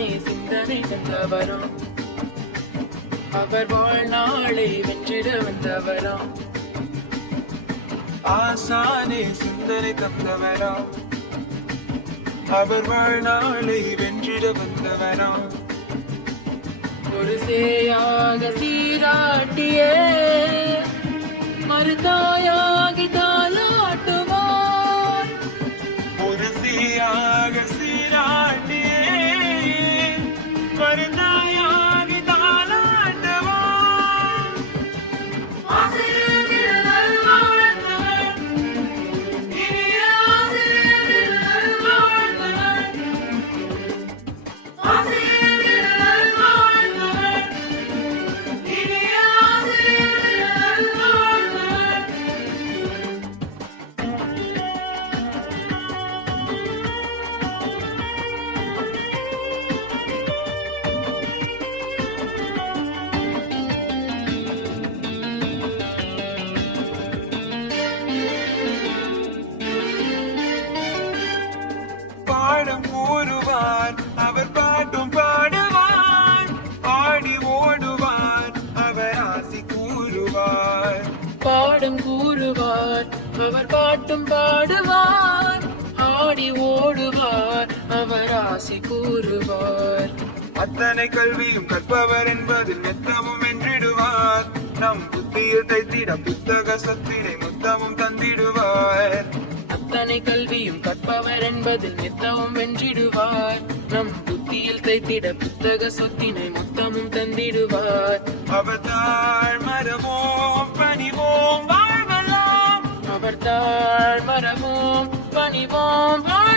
ஆசானே சிந்தனை தந்தவரும் அவர் வாழ்நாளை வென்றிட வந்தவராம் ஆசானே சிந்தனை தந்தவராம் அவர் வாழ்நாளை வென்றிட வந்தவராம் ஒரு சேயாக சீராட்டியே மருதாயாகி கூறுவார் அவர் பாட்டும் பாடுவார் ஆடி ஓடுவார் அவர் ஆசி கூறுவார். பாடும் கூறுவார் அவர் பாட்டும் பாடுவார் ஆடி ஓடுவார் அவர் ஆசி கூறுவார். அத்தனை கல்வியும் கற்பவர் என்பதில் நித்தமும் வென்றிடுவார் நம் புத்தியில் தைத்திட புத்தக சத்தினை முத்தமும் தந்திடுவார். அத்தனை கல்வியும் கற்பவர் என்பதில் நித்தமும் வென்றிடுவார். நம் புத்தியில் தைத்திட புத்தக சொத்தினை மொத்தமும் தந்திடுவார். அவர் தாழ் மரவோம் பணிவோம் வாழ்வெல்லாம். அவர் தாழ் மரவோம் பணிவோம் வாழ்வெல்லாம்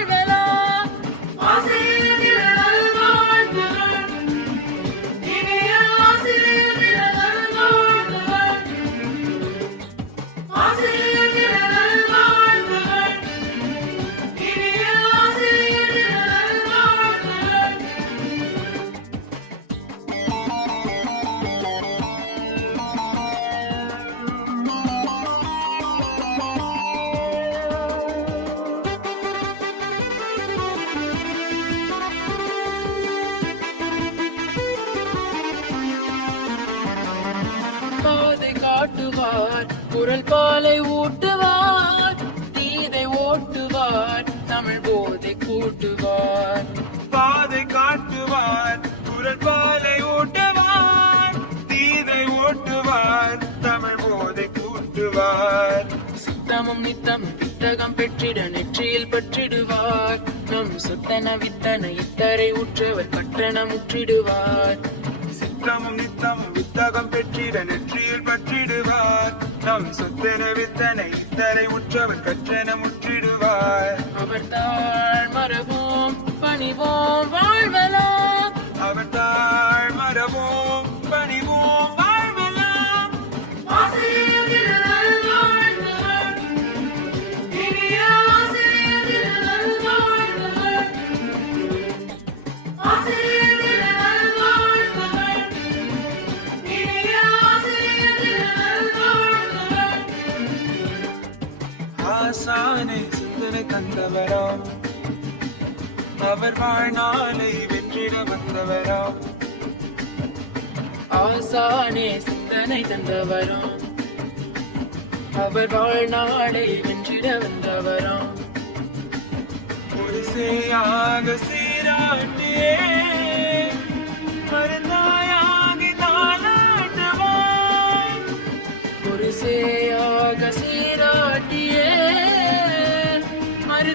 காட்டுவார் குரல் பாலை ஊட்டுவார். தீதை ஓட்டுவார். தமிழ் போதை கூட்டுவார். பாதை காட்டுவார். குரல் பாலை ஓட்டுவார் தீதை ஓட்டுவார். தமிழ் போதை கூட்டுவார். சுத்தமும் நித்தம் வித்தகம் பெற்றிட நெற்றியில் பற்றிடுவார். நம் சுத்தன வித்தன இத்தரை உற்றவர் கட்டணம் முற்றிடுவார். சித்தமும் நித்தமும் வித்தகம் பெற்றிட நெற்றியில் பற்றிடுவார் நம் சொத்தன வித்தனை தரை உற்றவர் கற்றென முற்றிடுவார். அவர் தாழ் மரபோம் பணிவோம் வா சிந்தனை தந்தவராம் அவர் வாழ்நாளை வென்றிட வந்தவராம் ஆசானே சிந்தனை தந்தவராம் அவர் வாழ்நாளை வென்றிட வந்தவராம் ஒரு சீராட்டியே மருந்தாயாகி தாளாட்டுவாய். ஒரு சேயாக சீராட்டியே